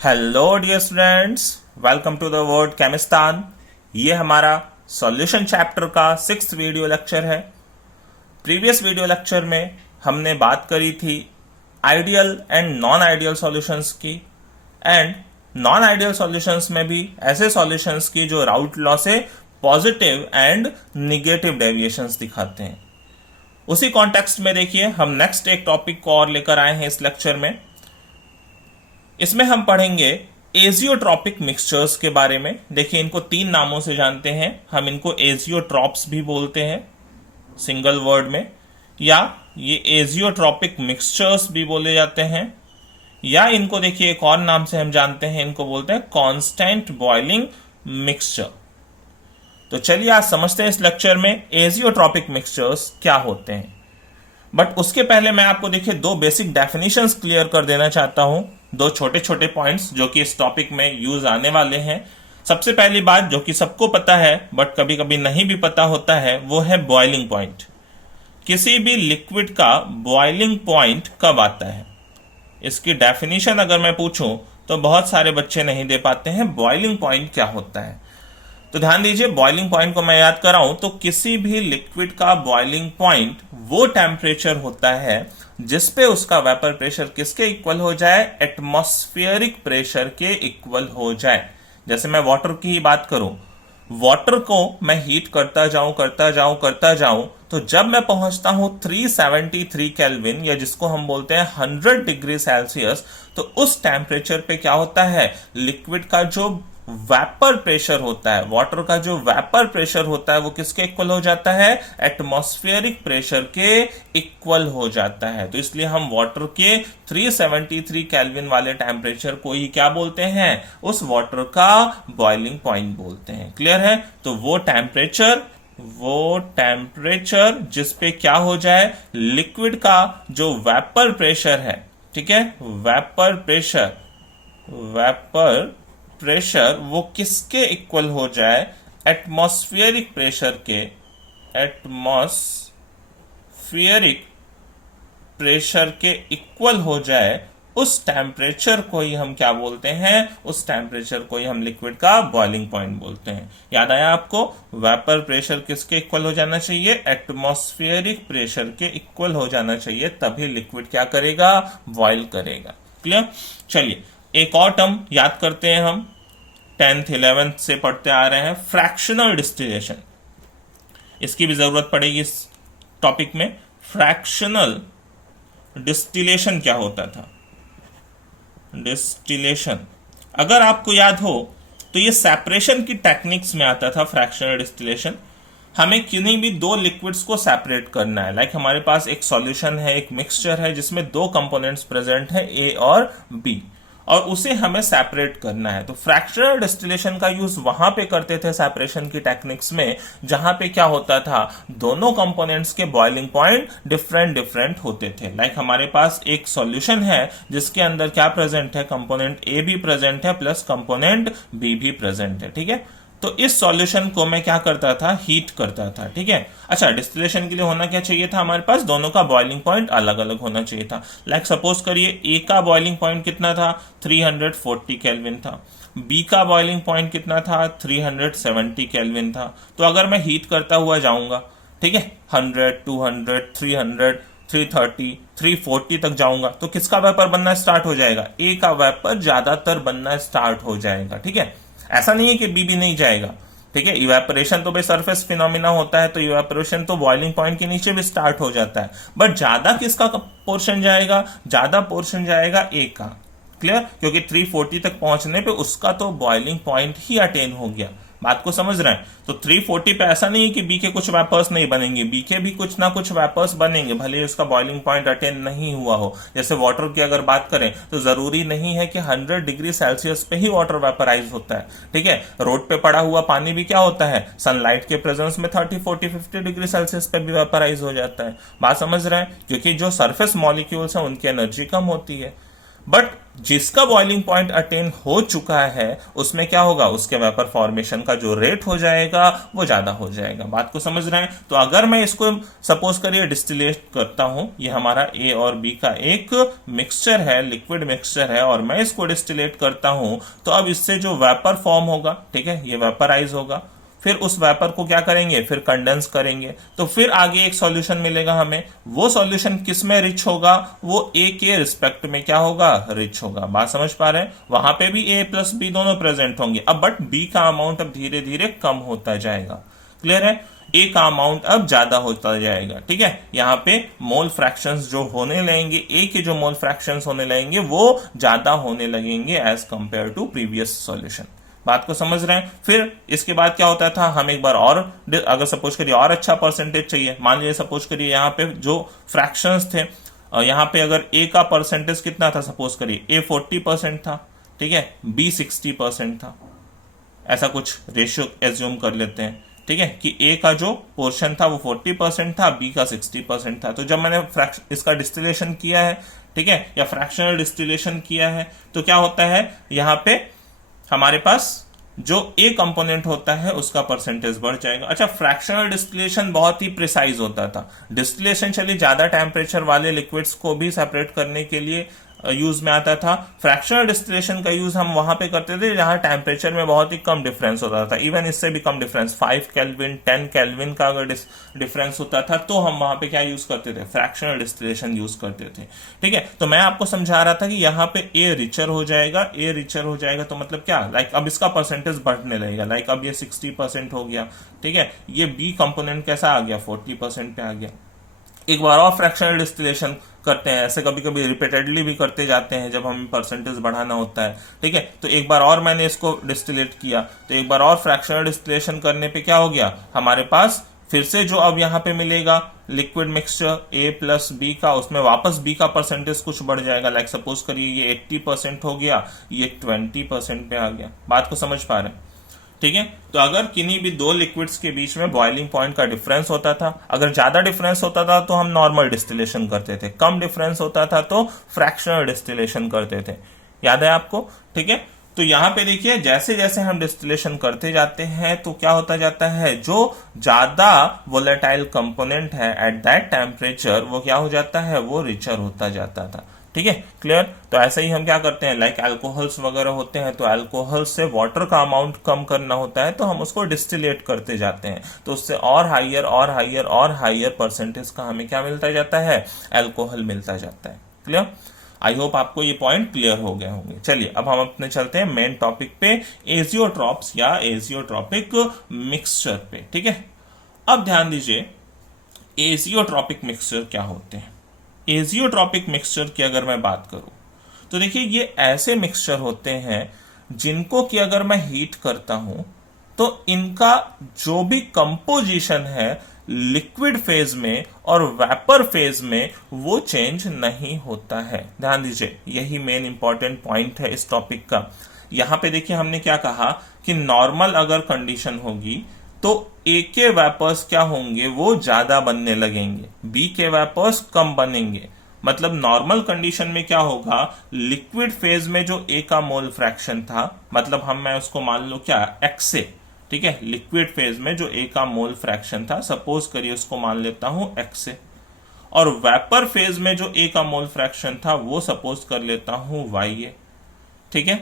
Hello dear students, welcome to the world Chemistan. ये हमारा solution chapter का 6th video lecture है। Previous video lecture में हमने बात करी थी ideal and non ideal solutions की, एंड नॉन आइडियल सॉल्यूशंस में भी ऐसे सॉल्यूशंस की जो राउट लॉ से पॉजिटिव एंड निगेटिव डेविएशंस दिखाते हैं। उसी कॉन्टेक्स्ट में देखिए हम नेक्स्ट एक टॉपिक को और लेकर आए हैं इस लेक्चर में। इसमें हम पढ़ेंगे एजियोट्रॉपिक मिक्सचर्स के बारे में। देखिए इनको 3 नामों से जानते हैं हम। इनको एजियोट्रॉप्स भी बोलते हैं सिंगल वर्ड में, या ये एजियोट्रॉपिक मिक्सचर्स भी बोले जाते हैं, या इनको देखिए एक और नाम से हम जानते हैं, इनको बोलते हैं कांस्टेंट बॉइलिंग मिक्सचर। तो चलिए आज समझते हैं इस लेक्चर में एजियोट्रॉपिक मिक्सचर्स क्या होते हैं। बट उसके पहले मैं आपको देखिए 2 बेसिक डेफिनेशंस क्लियर कर देना चाहता हूं, 2 छोटे छोटे पॉइंट्स जो कि इस टॉपिक में यूज आने वाले हैं। सबसे पहली बात जो कि सबको पता है बट कभी कभी नहीं भी पता होता है, वो है बॉइलिंग पॉइंट। किसी भी लिक्विड का बॉइलिंग पॉइंट कब आता है, इसकी डेफिनेशन अगर मैं पूछूं तो बहुत सारे बच्चे नहीं दे पाते हैं बॉइलिंग पॉइंट क्या होता है। तो ध्यान दीजिए, बॉइलिंग पॉइंट को मैं याद कराऊं तो किसी भी लिक्विड का बॉइलिंग पॉइंट वो टेम्परेचर होता है जिस पे उसका वेपर प्रेशर किसके इक्वल हो जाए, एटमॉस्फेरिक प्रेशर के इक्वल हो जाए। जैसे मैं वाटर की ही बात करूं, वाटर को मैं हीट करता जाऊं तो जब मैं पहुंचता हूं 373 केल्विन, या जिसको हम बोलते हैं 100 डिग्री सेल्सियस, तो उस टेम्परेचर पे क्या होता है, लिक्विड का जो वेपर प्रेशर होता है, वाटर का जो वेपर प्रेशर होता है, वो किसके इक्वल हो जाता है, एटमॉस्फेरिक प्रेशर के इक्वल हो जाता है। तो इसलिए हम वाटर के 373 केल्विन वाले टेम्परेचर को ही क्या बोलते हैं, उस वाटर का बॉइलिंग पॉइंट बोलते हैं। क्लियर है? तो वो टेम्परेचर जिस पे क्या हो जाए, लिक्विड का जो वेपर प्रेशर है, ठीक है, वेपर प्रेशर वो किसके इक्वल हो जाए, एटमॉस्फेरिक प्रेशर के इक्वल हो जाए, उस टेम्परेचर को ही हम क्या बोलते हैं, उस टेम्परेचर को ही हम लिक्विड का बॉइलिंग पॉइंट बोलते हैं। याद आया आपको? वेपर प्रेशर किसके इक्वल हो जाना चाहिए, एटमॉस्फेरिक प्रेशर के इक्वल हो जाना चाहिए, तभी लिक्विड क्या करेगा, बॉइल करेगा। क्लियर? चलिए एक और टर्म याद करते हैं हम, 10th 11th से पढ़ते आ रहे हैं, फ्रैक्शनल डिस्टिलेशन। इसकी भी जरूरत पड़ेगी इस टॉपिक में। फ्रैक्शनल डिस्टिलेशन क्या होता था, डिस्टिलेशन अगर आपको याद हो तो ये सेपरेशन की टेक्निक्स में आता था। फ्रैक्शनल डिस्टिलेशन हमें किन्हीं भी 2 लिक्विड्स को सेपरेट करना है। लाइक हमारे पास एक सॉल्यूशन है, एक मिक्सचर है जिसमें 2 कंपोनेंट्स प्रेजेंट है, ए और बी, और उसे हमें सेपरेट करना है। तो फ्रैक्शनल डिस्टिलेशन का यूज वहां पे करते थे सेपरेशन की टेक्निक्स में, जहां पे क्या होता था, दोनों कंपोनेंट्स के बॉइलिंग पॉइंट डिफरेंट होते थे। लाइक हमारे पास एक सॉल्यूशन है जिसके अंदर क्या प्रेजेंट है, कंपोनेंट ए भी प्रेजेंट है प्लस कंपोनेंट बी भी प्रेजेंट है। ठीक है, तो इस सॉल्यूशन को मैं क्या करता था, हीट करता था। ठीक है, अच्छा, डिस्टिलेशन के लिए होना क्या चाहिए था, हमारे पास दोनों का बॉइलिंग पॉइंट अलग अलग होना चाहिए था। लाइक सपोज करिए ए का बॉइलिंग पॉइंट कितना था, 340 केल्विन था, बी का बॉइलिंग पॉइंट कितना था, 370 केल्विन था। तो अगर मैं हीट करता हुआ जाऊंगा, ठीक है, 100, 200, 300, 330, 340 तक जाऊंगा, तो किसका वेपर बनना स्टार्ट हो जाएगा, ए का वेपर ज्यादातर बनना स्टार्ट हो जाएगा। ठीक है, ऐसा नहीं है कि बी भी नहीं जाएगा। ठीक है, इवेपोरेशन तो भाई सरफेस फिनोमिना होता है, तो इवेपोरेशन तो बॉइलिंग पॉइंट के नीचे भी स्टार्ट हो जाता है, बट ज्यादा किसका पोर्शन जाएगा, ज्यादा पोर्शन जाएगा ए का। क्लियर? क्योंकि 340 तक पहुंचने पे उसका तो बॉइलिंग पॉइंट ही अटेन हो गया। बात को समझ रहे हैं? तो 340 पे ऐसा नहीं है कि बी के कुछ वेपर्स नहीं बनेंगे, बी के भी कुछ ना कुछ वेपर्स बनेंगे, भले उसका बॉइलिंग पॉइंट अटेन नहीं हुआ हो। जैसे वाटर की अगर बात करें तो जरूरी नहीं है कि 100 डिग्री सेल्सियस पे ही वाटर वेपराइज होता है। ठीक है, रोड पे पड़ा हुआ पानी भी क्या होता है, सनलाइट के प्रेजेंस में 30, 40, 50 डिग्री सेल्सियस पे भी वेपराइज हो जाता है। बात समझ रहे हैं? क्योंकि जो सरफेस मॉलिक्यूल्स हैं उनकी एनर्जी कम होती है। बट जिसका बॉइलिंग पॉइंट अटेन हो चुका है उसमें क्या होगा, उसके वेपर फॉर्मेशन का जो रेट हो जाएगा वो ज्यादा हो जाएगा। बात को समझ रहे हैं? तो अगर मैं इसको सपोज करिए डिस्टिलेट करता हूं, ये हमारा ए और बी का एक मिक्सचर है, लिक्विड मिक्सचर है, और मैं इसको डिस्टिलेट करता हूं, तो अब इससे जो वेपर फॉर्म होगा, ठीक है, ये वेपराइज होगा, फिर उस वेपर को क्या करेंगे, फिर कंडेंस करेंगे, तो फिर आगे एक सॉल्यूशन मिलेगा हमें। वो सॉल्यूशन किस में रिच होगा, वो ए के रिस्पेक्ट में क्या होगा, रिच होगा। बात समझ पा रहे हैं? वहां पे भी ए प्लस बी दोनों प्रेजेंट होंगे अब, बट बी का अमाउंट अब धीरे धीरे कम होता जाएगा। क्लियर है? ए का अमाउंट अब ज्यादा होता जाएगा। ठीक है, यहाँ पे मोल फ्रैक्शंस जो होने लगेंगे, ए के जो मोल फ्रैक्शंस होने लगेंगे वो ज्यादा होने लगेंगे as compared to previous solution. बात को समझ रहे हैं? फिर इसके बाद क्या होता था, हम एक बार और अगर सपोज करिए और अच्छा परसेंटेज चाहिए, मान लीजिए सपोज करिए यहाँ पे जो फ्रैक्शंस थे, यहाँ पे अगर ए का परसेंटेज कितना था, सपोज करिए ए 40% था, ठीक है, बी 60% था, ऐसा कुछ रेशियो एज्यूम कर लेते हैं। ठीक है, कि ए का जो पोर्शन था वो 40% था, बी का 60% था। तो जब मैंने इसका डिस्टिलेशन किया है, ठीक है, या फ्रैक्शनल डिस्टिलेशन किया है, तो क्या होता है, यहाँ पे हमारे पास जो ए कंपोनेंट होता है उसका परसेंटेज बढ़ जाएगा। अच्छा, फ्रैक्शनल डिस्टिलेशन बहुत ही प्रिसाइज होता था। डिस्टिलेशन चलिए ज्यादा टेम्परेचर वाले लिक्विड्स को भी सेपरेट करने के लिए यूज में आता था। फ्रैक्शनल डिस्टिलेशन का यूज हम वहां पे करते थे जहां टेम्परेचर में बहुत ही कम डिफरेंस होता था, इवन इससे भी कम डिफरेंस, 5 केल्विन 10 केल्विन का अगर डिफरेंस होता था तो हम वहां पे क्या यूज करते थे, फ्रैक्शनल डिस्टिलेशन यूज करते थे। ठीक है, तो मैं आपको समझा रहा था कि यहाँ पे ए रिचर हो जाएगा, ए रिचर हो जाएगा तो मतलब क्या, लाइक अब इसका परसेंटेज बढ़ने लगेगा, लाइक अब ये 60% हो गया। ठीक है, ये बी कंपोनेंट कैसा आ गया, 40% पे आ गया। एक बार और फ्रैक्शनल डिस्टिलेशन करते हैं, ऐसे कभी कभी रिपीटेडली भी करते जाते हैं जब हमें परसेंटेज बढ़ाना होता है। ठीक है, तो एक बार और मैंने इसको डिस्टिलेट किया, तो एक बार और फ्रैक्शनल डिस्टिलेशन करने पे क्या हो गया, हमारे पास फिर से जो अब यहाँ पे मिलेगा लिक्विड मिक्सचर ए प्लस बी का, उसमें वापस बी का परसेंटेज कुछ बढ़ जाएगा। लाइक सपोज करिए ये 80% हो गया, ये 20% पे आ गया। बात को समझ पा रहे हैं? ठीक है, तो अगर किन्हीं भी दो लिक्विड्स के बीच में बॉइलिंग पॉइंट का डिफरेंस होता था, अगर ज्यादा डिफरेंस होता था तो हम नॉर्मल डिस्टिलेशन करते थे, कम डिफरेंस होता था तो फ्रैक्शनल डिस्टिलेशन करते थे। याद है आपको? ठीक है, तो यहां पे देखिए जैसे जैसे हम डिस्टिलेशन करते जाते हैं तो क्या होता जाता है, जो ज्यादा वोलेटाइल कंपोनेंट है एट दैट टेम्परेचर वो क्या हो जाता है, वो रिचर होता जाता था। ठीक है, क्लियर? तो ऐसे ही हम क्या करते हैं, लाइक अल्कोहल्स वगैरह होते हैं तो अल्कोहल से वाटर का अमाउंट कम करना होता है तो हम उसको डिस्टिलेट करते जाते हैं, तो उससे और हाइयर और हाइयर और हाइयर परसेंटेज का हमें क्या मिलता जाता है, अल्कोहल मिलता जाता है। क्लियर? आई होप आपको ये पॉइंट क्लियर हो गए होंगे। चलिए अब हम अपने चलते हैं मेन टॉपिक पे, एजियोट्रॉप्स या एजियोट्रॉपिक मिक्सचर पे। ठीक है, अब ध्यान दीजिए एजियोट्रॉपिक मिक्सचर क्या होते हैं। एजियोट्रॉपिक मिक्सचर की अगर मैं बात करूं तो देखिए ये ऐसे मिक्सचर होते हैं जिनको कि अगर मैं हीट करता हूं तो इनका जो भी कंपोजिशन है लिक्विड फेज में और वेपर फेज में वो चेंज नहीं होता है। ध्यान दीजिए, यही मेन इंपॉर्टेंट पॉइंट है इस टॉपिक का। यहां पे देखिए हमने क्या कहा कि नॉर्मल अगर कंडीशन होगी तो ए के वेपर्स क्या होंगे, वो ज्यादा बनने लगेंगे, बी के वेपर्स कम बनेंगे। मतलब नॉर्मल कंडीशन में क्या होगा, लिक्विड फेज में जो ए का मोल फ्रैक्शन था, मतलब मैं उसको मान लो क्या, एक्स ए। ठीक है, लिक्विड फेज में जो ए का मोल फ्रैक्शन था, सपोज करिए उसको मान लेता हूं एक्स ए, और वेपर फेज में जो ए का मोल फ्रैक्शन था वो सपोज कर लेता हूं वाई ए। ठीक है,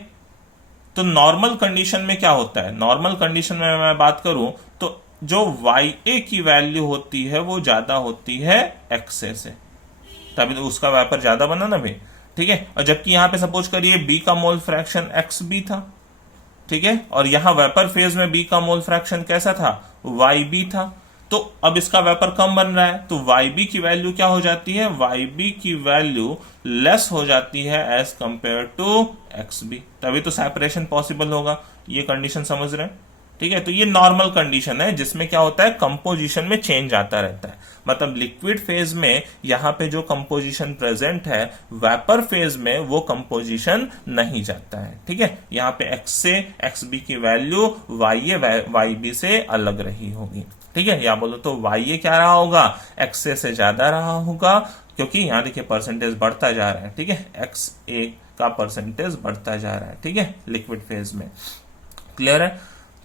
तो नॉर्मल कंडीशन में क्या होता है, नॉर्मल कंडीशन में मैं बात करूं तो जो वाई ए की वैल्यू होती है वो ज्यादा होती है एक्स ए से, तभी तो उसका वेपर ज्यादा बना ना भाई। ठीक है, और जबकि यहां पे सपोज करिए बी का मोल फ्रैक्शन एक्स बी था, ठीक है, और यहां वेपर फेज में बी का मोल फ्रैक्शन कैसा था, वाई बी था, तो अब इसका वेपर कम बन रहा है तो वाई बी की वैल्यू क्या हो जाती है, वाई बी की वैल्यू लेस हो जाती है as compared to X B, तभी तो सेपरेशन पॉसिबल होगा। ये कंडीशन समझ रहे हैं? ठीक है, तो ये नॉर्मल कंडीशन है जिसमें क्या होता है, कंपोजिशन में चेंज आता रहता है। मतलब लिक्विड फेज में यहां पे जो कंपोजिशन प्रेजेंट है, वेपर फेज में वो कंपोजिशन नहीं जाता है। ठीक है, यहां पे एक्स से एक्स बी की वैल्यू वाई ए वाई बी से अलग रही होगी। ठीक है, या बोलो तो वाई ए क्या रहा होगा, एक्स ए से ज्यादा रहा होगा, क्योंकि यहां देखिए परसेंटेज बढ़ता जा रहा है। ठीक है, एक्स ए का परसेंटेज बढ़ता जा रहा है, ठीक है, लिक्विड फेज में। क्लियर है?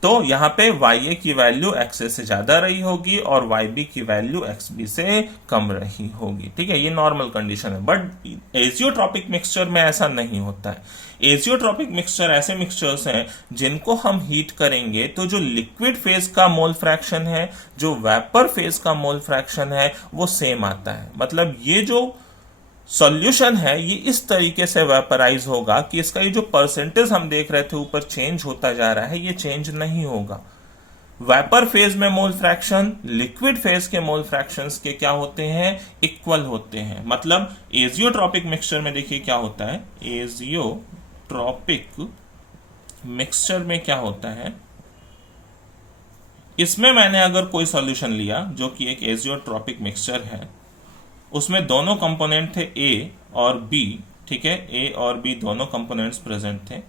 तो यहाँ पे YA की वैल्यू XA से ज्यादा रही होगी और YB की वैल्यू XB से कम रही होगी, ठीक है, ये नॉर्मल कंडीशन है। बट एजियोट्रॉपिक मिक्सचर में ऐसा नहीं होता है। एजियोट्रॉपिक मिक्सचर ऐसे मिक्सचर्स हैं जिनको हम हीट करेंगे तो जो लिक्विड फेज का मोल फ्रैक्शन है, जो वेपर फेज का मोल फ्रैक्शन है, वो सेम आता है। मतलब ये जो सॉल्यूशन है ये इस तरीके से वेपराइज होगा कि इसका ये जो परसेंटेज हम देख रहे थे ऊपर चेंज होता जा रहा है, ये चेंज नहीं होगा। वेपर फेज में मोल फ्रैक्शन लिक्विड फेज के मोल फ्रैक्शंस के क्या होते हैं, इक्वल होते हैं। मतलब एजियोट्रॉपिक मिक्सचर में देखिए क्या होता है, एजियोट्रॉपिक मिक्सचर में क्या होता है, इसमें मैंने अगर कोई सॉल्यूशन लिया जो कि एक एजियोट्रॉपिक मिक्सचर है, उसमें दोनों कंपोनेंट थे A और B, ठीक है, A और B दोनों कंपोनेंट्स प्रेजेंट थे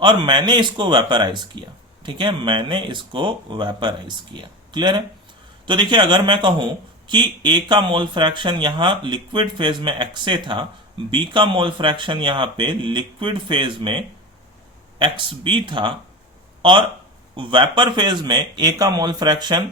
और मैंने इसको वेपराइज किया, ठीक है, मैंने इसको वेपराइज किया। क्लियर है? तो देखिए अगर मैं कहूं कि A का मोल फ्रैक्शन यहां लिक्विड फेज में XA था, B का मोल फ्रैक्शन यहां पे लिक्विड फेज में XB था और वेपर फेज में A का मोल फ्रैक्शन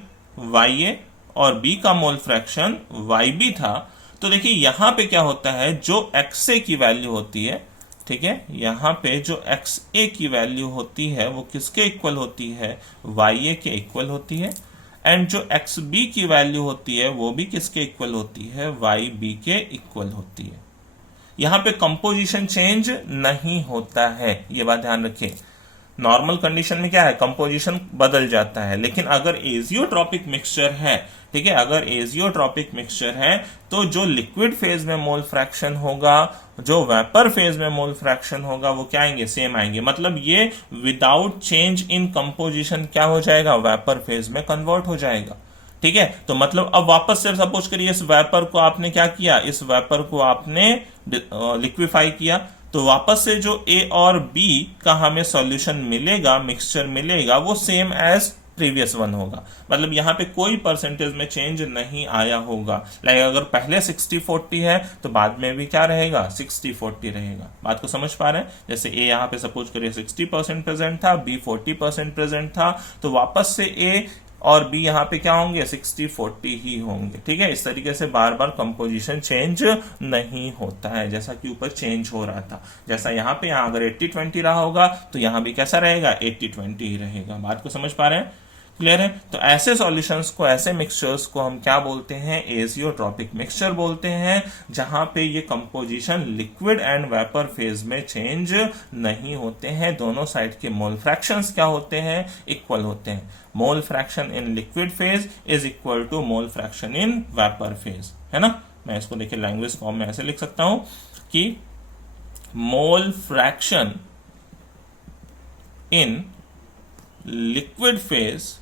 YA और B का मोल फ्रैक्शन YB था, तो देखिए यहां पे क्या होता है, जो XA की वैल्यू होती है, ठीक है, यहां पे जो XA की वैल्यू होती है वो किसके इक्वल होती है, YA के इक्वल होती है। एंड जो XB की वैल्यू होती है वो भी किसके इक्वल होती है, YB के इक्वल होती है। यहां पे कंपोजिशन चेंज नहीं होता है, ये बात ध्यान रखिए। नॉर्मल कंडीशन में क्या है, कंपोजिशन बदल जाता है, लेकिन अगर एजियोट्रॉपिक मिक्सचर है, ठीक है, अगर एजियोट्रॉपिक मिक्सचर है तो जो लिक्विड फेज में मोल फ्रैक्शन होगा, जो वेपर फेज में मोल फ्रैक्शन होगा, वो क्या आएंगे, सेम आएंगे। मतलब ये विदाउट चेंज इन कंपोजिशन क्या हो जाएगा, वेपर फेज में कन्वर्ट हो जाएगा, ठीक है। तो मतलब अब वापस से सपोज करिए इस वेपर को आपने क्या किया, इस वेपर को आपने लिक्विफाई किया, तो वापस से जो A और B का हमें सॉल्यूशन मिलेगा, मिक्सचर मिलेगा, वो सेम एज प्रीवियस वन होगा। मतलब यहां पे कोई परसेंटेज में चेंज नहीं आया होगा। लाइक अगर पहले 60-40 है तो बाद में भी क्या रहेगा, 60-40 रहेगा। बात को समझ पा रहे हैं? जैसे A यहां पे सपोज करिए 60% प्रेजेंट था, B 40% प्रेजेंट था, तो वापस से A और B यहाँ पे क्या होंगे, 60-40 ही होंगे, ठीक है। इस तरीके से बार बार कंपोजिशन चेंज नहीं होता है, जैसा कि ऊपर चेंज हो रहा था। जैसा यहाँ पे अगर 80-20 रहा होगा तो यहाँ भी कैसा रहेगा, 80-20 ही रहेगा। बात को समझ पा रहे हैं? क्लियर है? तो ऐसे सॉल्यूशंस को, ऐसे मिक्सचर्स को हम क्या बोलते हैं, एजियोट्रॉपिक मिक्सचर बोलते हैं, जहां पे ये composition liquid and vapour phase में चेंज नहीं होते हैं। दोनों साइड के मोल फ्रैक्शंस क्या होते हैं, इक्वल होते हैं। Mole fraction in liquid phase is equal to mole fraction in vapour phase, है ना। मैं इसको देखिए लैंग्वेज फॉर्म में ऐसे लिख सकता हूं कि मोल फ्रैक्शन इन लिक्विड फेज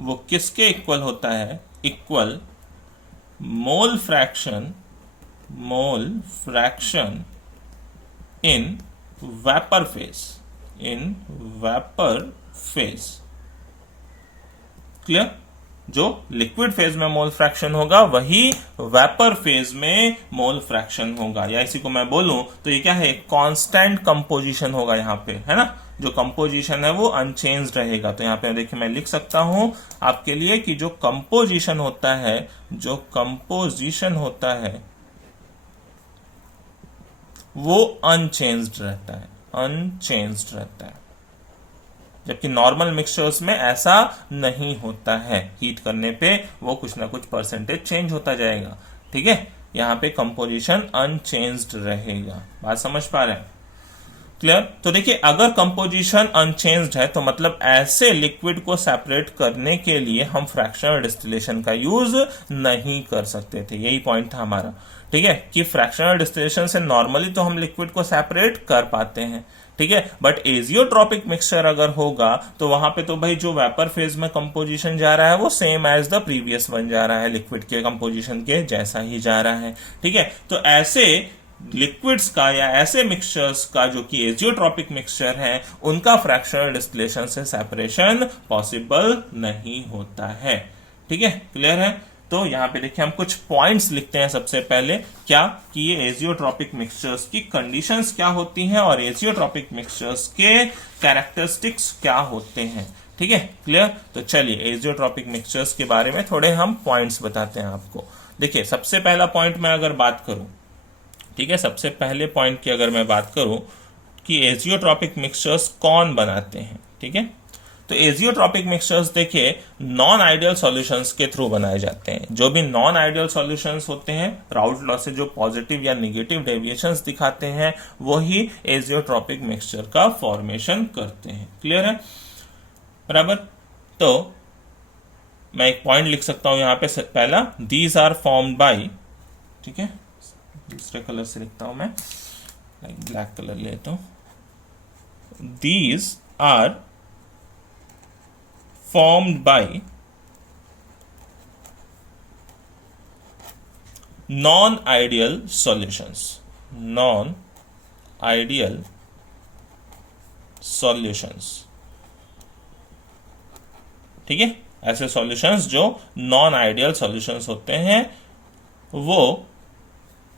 वो किसके इक्वल होता है, equal mole fraction in vapour phase, in vapour phase. Clear? जो लिक्विड फेज में मोल फ्रैक्शन होगा वही वेपर फेज में मोल फ्रैक्शन होगा। या इसी को मैं बोलूं तो ये क्या है, कांस्टेंट कंपोजिशन होगा यहाँ पे, है ना। जो कंपोजिशन है वो अनचेंज्ड रहेगा। तो यहाँ पे देखिए मैं लिख सकता हूं आपके लिए कि जो कंपोजिशन होता है, जो कंपोजिशन होता है वो अनचेंज्ड रहता है, अनचेंज्ड रहता है। जबकि नॉर्मल मिक्सचर्स में ऐसा नहीं होता है, हीट करने पे वो कुछ ना कुछ परसेंटेज चेंज होता जाएगा, ठीक है। यहाँ पे कंपोजिशन अनचेंज्ड रहेगा। बात समझ पा रहे हैं? क्लियर? तो देखिए अगर कंपोजिशन अनचेंज्ड है तो मतलब ऐसे लिक्विड को सेपरेट करने के लिए हम फ्रैक्शनल डिस्टिलेशन का यूज नहीं कर सकते थे। यही पॉइंट था हमारा, ठीक है, कि फ्रैक्शनल डिस्टिलेशन से नॉर्मली तो हम लिक्विड को सेपरेट कर पाते हैं, ठीक है, बट एजियोट्रॉपिक मिक्सचर अगर होगा तो वहां पे तो भाई जो वेपर फेज में कंपोजिशन जा रहा है वो same as the previous one जा रहा है, लिक्विड के कंपोजिशन के जैसा ही जा रहा है, ठीक है। तो ऐसे लिक्विड्स का या ऐसे मिक्सचर्स का जो कि एजियोट्रॉपिक मिक्सचर है, उनका फ्रैक्शनल डिस्टिलेशन से सेपरेशन पॉसिबल नहीं होता है, ठीक है। क्लियर है? तो यहाँ पे देखिए हम कुछ पॉइंट्स लिखते हैं सबसे पहले, क्या कि ये एजियोट्रॉपिक मिक्सचर्स की कंडीशंस क्या होती हैं और एजियोट्रॉपिक मिक्सचर्स के कैरेक्टरिस्टिक्स क्या होते हैं। ठीक है, क्लियर। तो चलिए एजियोट्रॉपिक मिक्सचर्स के बारे में थोड़े हम पॉइंट्स बताते हैं आपको। देखिए सबसे पहला पॉइंट मैं अगर बात करूं, ठीक है, सबसे पहले पॉइंट की अगर मैं बात करूं कि एजियोट्रॉपिक मिक्सचर्स कौन बनाते हैं, ठीक है, तो एजियोट्रॉपिक मिक्सचर्स देखिए नॉन आइडियल सॉल्यूशंस के थ्रू बनाए जाते हैं। जो भी नॉन आइडियल सॉल्यूशंस होते हैं, राउट लॉ से जो पॉजिटिव या निगेटिव डेविएशंस दिखाते हैं, वही एजियोट्रॉपिक मिक्सचर का फॉर्मेशन करते हैं। क्लियर है, बराबर। तो मैं एक पॉइंट लिख सकता हूं यहां पे, पहला, दीज आर फॉर्म्ड बाय, ठीक है, दूसरे कलर से लिखता हूं मैं, लाइक ब्लैक कलर लेता हूं। These are formed by non-ideal solutions, non-ideal solutions, ठीक है, ऐसे सॉल्यूशंस जो नॉन आइडियल सॉल्यूशंस होते हैं वो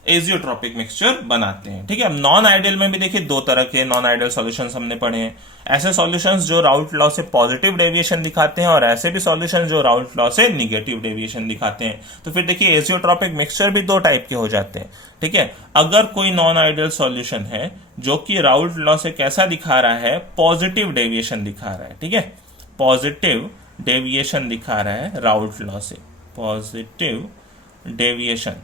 एजियोट्रॉपिक मिक्सचर बनाते हैं। ठीक है, अब नॉन आइडियल में भी देखिए दो तरह के नॉन आइडियल सॉल्यूशंस हमने पढ़े हैं। ऐसे सॉल्यूशंस जो राउट लॉ से पॉजिटिव डेविएशन दिखाते हैं और ऐसे भी सॉल्यूशंस जो राउट लॉ से निगेटिव डेविएशन दिखाते हैं। तो फिर देखिए एजियोट्रॉपिक मिक्सचर भी दो टाइप के हो जाते हैं। ठीक है, अगर कोई नॉन आइडियल सॉल्यूशन है जो कि राउट लॉ से कैसा दिखा रहा है, पॉजिटिव डेविएशन दिखा रहा है, ठीक है, पॉजिटिव डेविएशन दिखा रहा है राउट लॉ से, पॉजिटिव डेविएशन,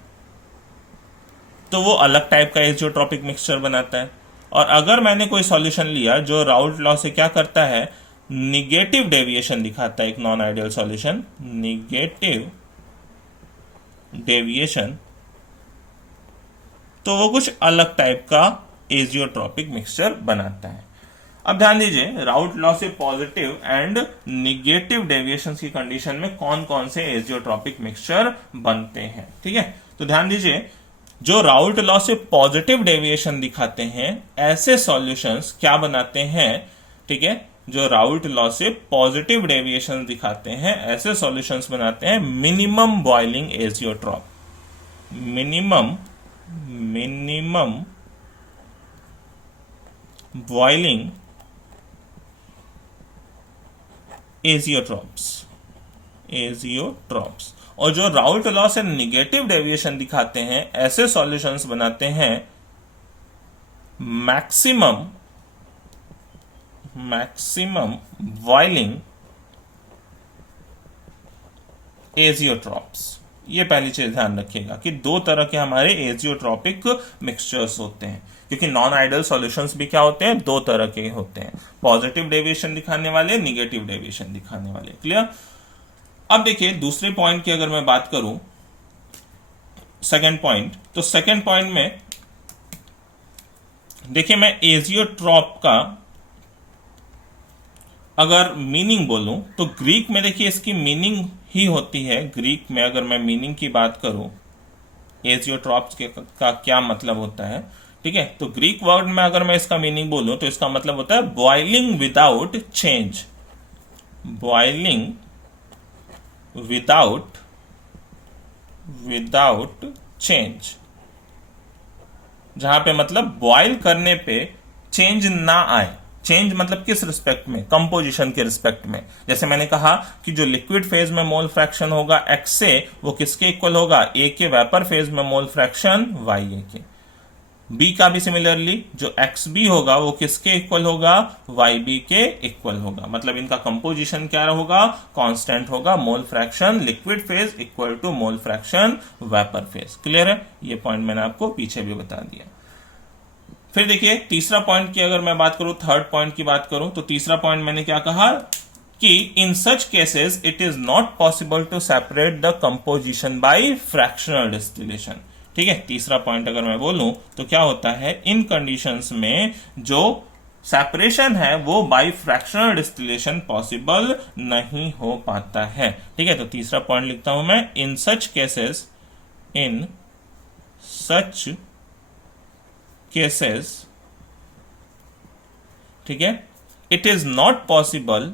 तो वो अलग टाइप का एजियोट्रॉपिक मिक्सचर बनाता है। और अगर मैंने कोई सॉल्यूशन लिया जो राउट लॉ से क्या करता है, निगेटिव डेविएशन दिखाता है, एक non ideal solution negative deviation, तो वो कुछ अलग टाइप का एजियोट्रॉपिक मिक्सचर बनाता है। अब ध्यान दीजिए राउट लॉ से पॉजिटिव एंड निगेटिव डेविएशन की कंडीशन में कौन कौन से एजियोट्रॉपिक मिक्सचर बनते हैं। ठीक है, तो ध्यान दीजिए जो राउट लॉ से पॉजिटिव डेविएशन दिखाते हैं ऐसे सॉल्यूशंस क्या बनाते हैं, ठीक है, जो राउट लॉ से पॉजिटिव डेविएशन दिखाते हैं ऐसे सॉल्यूशंस बनाते हैं minimum boiling azeotrope, minimum boiling azeotropes. और जो राउट लॉ से निगेटिव डेविएशन दिखाते हैं ऐसे सॉल्यूशंस बनाते हैं मैक्सिमम बॉइलिंग एजियोट्रॉप्स। ये पहली चीज ध्यान रखिएगा कि दो तरह के हमारे एजियोट्रॉपिक मिक्सचर्स होते हैं, क्योंकि नॉन आइडियल सॉल्यूशंस भी क्या होते हैं, दो तरह के होते हैं, पॉजिटिव डेविएशन दिखाने वाले, निगेटिव डेविएशन दिखाने वाले। क्लियर। अब देखिए दूसरे पॉइंट की अगर मैं बात करूं, सेकंड पॉइंट, तो सेकंड पॉइंट में देखिए मैं एजियोट्रॉप का अगर मीनिंग बोलूं तो ग्रीक में देखिए इसकी मीनिंग ही होती है, ग्रीक में अगर मैं मीनिंग की बात करूं एजियोट्रॉप्स का क्या मतलब होता है, ठीक है, तो ग्रीक वर्ड में अगर मैं इसका मीनिंग बोलूं तो इसका मतलब होता है boiling without change, boiling without change, जहां पे मतलब बॉइल करने पे चेंज ना आए। चेंज मतलब किस रिस्पेक्ट में, कंपोजिशन के रिस्पेक्ट में। जैसे मैंने कहा कि जो लिक्विड फेज में मोल फ्रैक्शन होगा x से, वो किसके इक्वल होगा, A के वेपर फेज में मोल फ्रैक्शन YA के। B का भी सिमिलरली जो XB होगा वो किसके इक्वल होगा, YB के इक्वल होगा। मतलब इनका कंपोजिशन क्या होगा, कांस्टेंट होगा, mole fraction liquid phase equal to mole fraction vapour phase. Clear है, ये पॉइंट मैंने आपको पीछे भी बता दिया। फिर देखिए तीसरा पॉइंट की अगर मैं बात करूं, थर्ड पॉइंट की बात करूं, तो तीसरा पॉइंट मैंने क्या कहा कि in such cases it is not possible to separate the composition by fractional distillation. ठीक है, तीसरा पॉइंट अगर मैं बोलूं तो क्या होता है, इन कंडीशंस में जो सेपरेशन है वो बाय फ्रैक्शनल डिस्टिलेशन पॉसिबल नहीं हो पाता है। ठीक है, तो तीसरा पॉइंट लिखता हूं मैं, इन सच केसेस ठीक है, it is not possible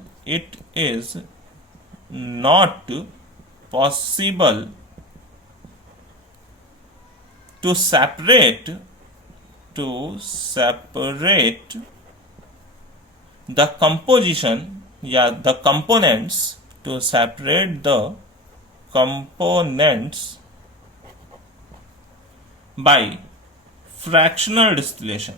to separate the composition या the components, to separate the components by fractional distillation,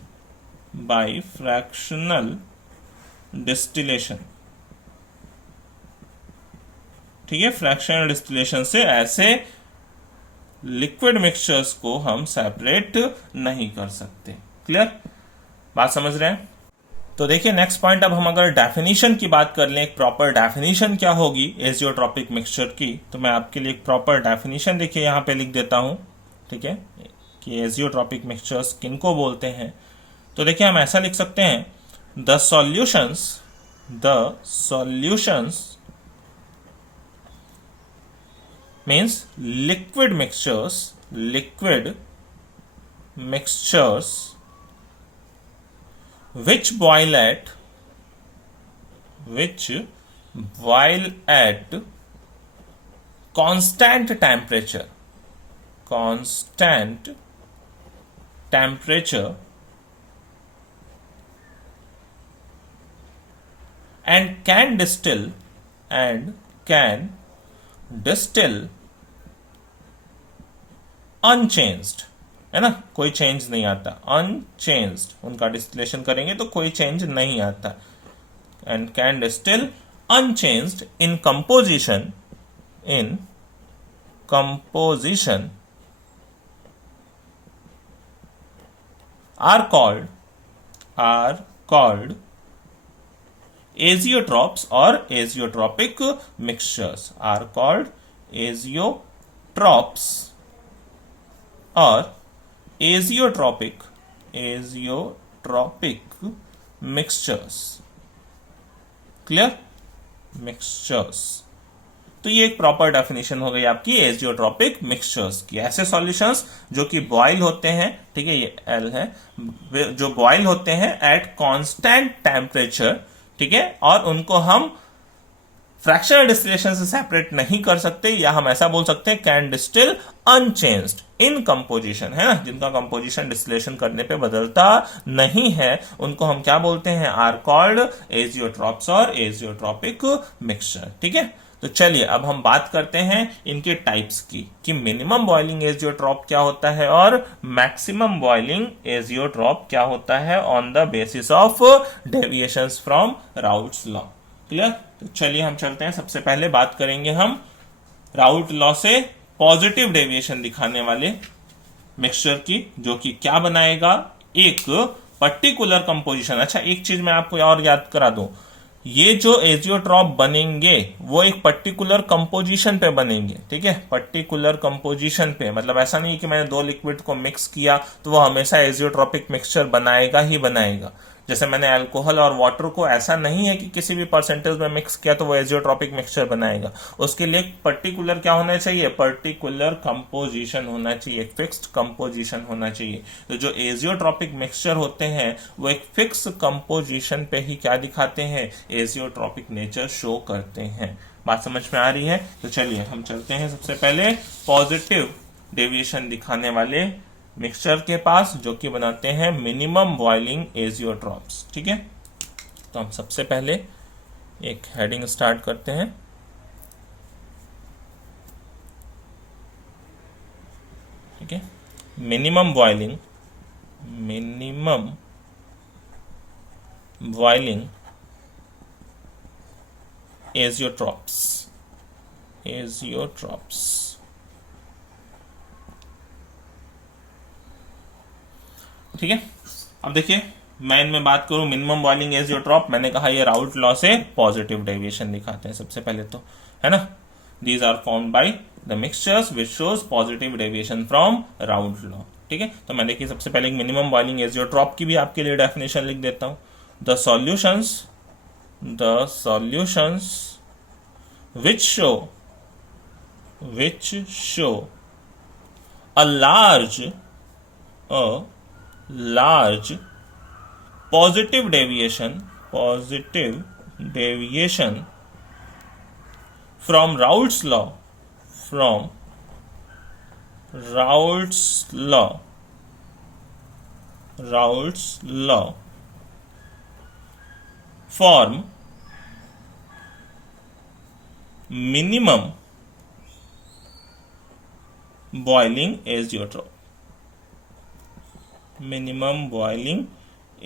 ठीक है। फ्रैक्शनल डिस्टिलेशन से ऐसे लिक्विड मिक्सचर्स को हम सेपरेट नहीं कर सकते। क्लियर, बात समझ रहे हैं? तो देखिए नेक्स्ट पॉइंट, अब हम अगर डेफिनेशन की बात कर लें, एक प्रॉपर डेफिनेशन क्या होगी एजियोट्रॉपिक मिक्सचर की, तो मैं आपके लिए एक प्रॉपर डेफिनेशन देखिए यहां पे लिख देता हूं, ठीक है, कि एजियोट्रॉपिक मिक्सचर्स किनको बोलते हैं। तो देखिए हम ऐसा लिख सकते हैं, the solutions means liquid mixtures which boil at constant temperature and can distill unchanged, है ना, कोई चेंज नहीं आता, अनचेंज्ड, उनका डिस्टिलेशन करेंगे तो कोई चेंज नहीं आता, and can distil unchanged in composition are called azeotropes और azeotropic mixtures, are called azeotropes और एजियोट्रॉपिक मिक्सचर्स। Clear, mixtures. तो ये एक प्रॉपर डेफिनेशन हो गई आपकी एजियोट्रॉपिक मिक्सचर्स की, ऐसे सॉल्यूशंस जो कि बॉयल होते हैं, ठीक है, ये एल है, जो बॉयल होते हैं एट कांस्टेंट टेम्परेचर, ठीक है, और उनको हम फ्रैक्शनल डिस्टिलेशन से सेपरेट नहीं कर सकते, या हम ऐसा बोल सकते हैं can distil unchanged in composition, है ना, जिनका कंपोजिशन डिस्टिलेशन करने पे बदलता नहीं है, उनको हम क्या बोलते हैं, आर कॉल्ड एजियोट्रॉप्स और एजियोट्रॉपिक मिक्सचर। ठीक है, तो चलिए अब हम बात करते हैं इनके टाइप्स की, कि मिनिमम बॉइलिंग एजियोट्रॉप क्या होता है और मैक्सिमम बॉइलिंग एजियोट्रॉप क्या होता है on the basis of deviations from routes law. Clear, तो चलिए हम चलते हैं। सबसे पहले बात करेंगे हम राउट लॉ से पॉजिटिव डेविएशन दिखाने वाले मिक्सचर की, जो कि क्या बनाएगा, एक पर्टिकुलर कंपोजिशन। अच्छा, एक चीज मैं आपको और याद करा दूं, ये जो एजियोट्रॉप बनेंगे वो एक पर्टिकुलर कंपोजिशन पे बनेंगे। ठीक है, पर्टिकुलर कंपोजिशन पे, मतलब ऐसा नहीं है कि मैंने दो लिक्विड को मिक्स किया तो वो हमेशा एजियोट्रॉपिक मिक्सचर बनाएगा ही बनाएगा। जैसे मैंने अल्कोहल और वाटर को, ऐसा नहीं है कि किसी भी परसेंटेज में मिक्स किया तो वो एजियोट्रॉपिक मिक्सचर बनाएगा। उसके लिए पर्टिकुलर क्या होना चाहिए, पर्टिकुलर कंपोजिशन होना चाहिए, फिक्स्ड कंपोजिशन होना चाहिए। तो जो एजियोट्रॉपिक मिक्सचर होते हैं वो एक फिक्स कंपोजिशन पे ही क्या दिखाते हैं, एजियोट्रॉपिक नेचर शो करते हैं। बात समझ में आ रही है? तो चलिए हम चलते हैं सबसे पहले पॉजिटिव डेविएशन दिखाने वाले मिक्सचर के पास, जो कि बनाते हैं मिनिमम बॉइलिंग एजियोट्रॉप्स। ठीक है, तो हम सबसे पहले एक हेडिंग स्टार्ट करते हैं। ठीक है, मिनिमम बॉइलिंग एजियोट्रॉप्स। ठीक है, अब देखिए मैं इनमें बात करूं मिनिमम बॉइलिंग एजियोट्रॉप, मैंने कहा ये राउट लॉ से पॉजिटिव डेविएशन दिखाते हैं सबसे पहले, तो है ना, these are formed by the mixtures which shows positive deviation from Raoult law. ठीक है, तो मैं देखिए सबसे पहले एक मिनिमम बॉइलिंग एजियोट्रॉप की भी आपके लिए डेफिनेशन लिख देता हूं। The solutions which show a large positive deviation from Raoult's law Raoult's law. Raoult's law form minimum boiling azeotrope. Minimum boiling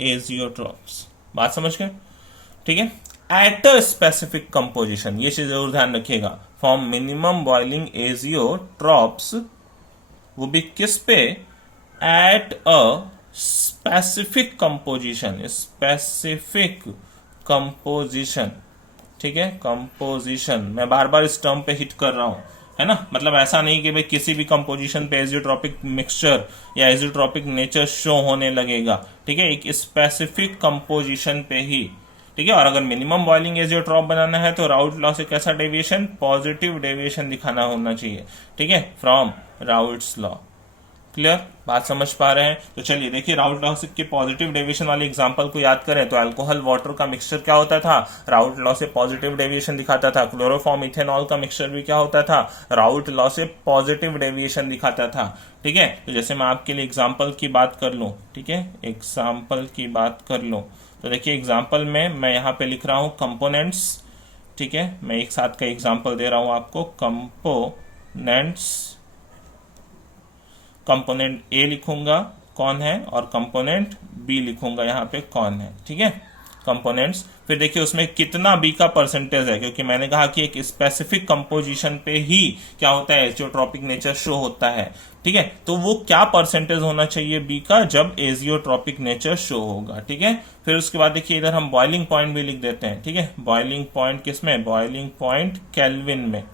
azeotropes, बात समझ गए? ठीक है, एट अ स्पेसिफिक कंपोजिशन, ये चीज जरूर ध्यान रखिएगा। फॉर्म मिनिमम बॉइलिंग एजियोट्रॉप्स वो भी किस पे? At a specific composition, specific composition. ठीक है, कंपोजिशन, मैं बार बार इस टर्म पे हिट कर रहा हूं, है ना। मतलब ऐसा नहीं कि भाई किसी भी कंपोजिशन पे एजियोट्रॉपिक मिक्सचर या एजियोट्रॉपिक नेचर शो होने लगेगा। ठीक है, एक स्पेसिफिक कंपोजिशन पे ही। ठीक है, और अगर मिनिमम बॉइलिंग एजियोट्रॉप बनाना है तो राउल्ट लॉ से कैसा डेविएशन? पॉजिटिव डेविएशन दिखाना होना चाहिए। ठीक है, फ्रॉम राउल्ट्स लॉ। क्लियर, बात समझ पा रहे हैं? तो चलिए देखिए, राउल्ट लॉ के पॉजिटिव डेविएशन वाले एग्जांपल को याद करें तो अल्कोहल वाटर का मिक्सचर क्या होता था? राउल्ट लॉ से पॉजिटिव डेविएशन दिखाता था। क्लोरोफॉर्म इथेनॉल का मिक्सचर भी क्या होता था? राउल्ट लॉ से पॉजिटिव डेविएशन दिखाता था। ठीक है, तो जैसे मैं आपके लिए एग्जाम्पल की बात कर लूं, ठीक है, एग्जाम्पल की बात कर लूं तो देखिए एग्जाम्पल में मैं यहाँ पे लिख रहा हूं कंपोनेंट्स। ठीक है, मैं एक साथ का एग्जाम्पल दे रहा हूं आपको। कंपोनेंट्स, कंपोनेंट ए लिखूंगा कौन है और कंपोनेंट बी लिखूंगा यहाँ पे कौन है। ठीक है, कंपोनेंट्स, फिर देखिए उसमें कितना बी का परसेंटेज है, क्योंकि मैंने कहा कि एक स्पेसिफिक कंपोजिशन पे ही क्या होता है? एजियोट्रॉपिक नेचर शो होता है। ठीक है, तो वो क्या परसेंटेज होना चाहिए बी का? जब एजियोट्रॉपिक नेचर शो होगा। ठीक है, फिर उसके बाद देखिए इधर हम बॉइलिंग पॉइंट भी लिख देते हैं। ठीक है, बॉइलिंग पॉइंट किसमें? बॉइलिंग पॉइंट केल्विन में।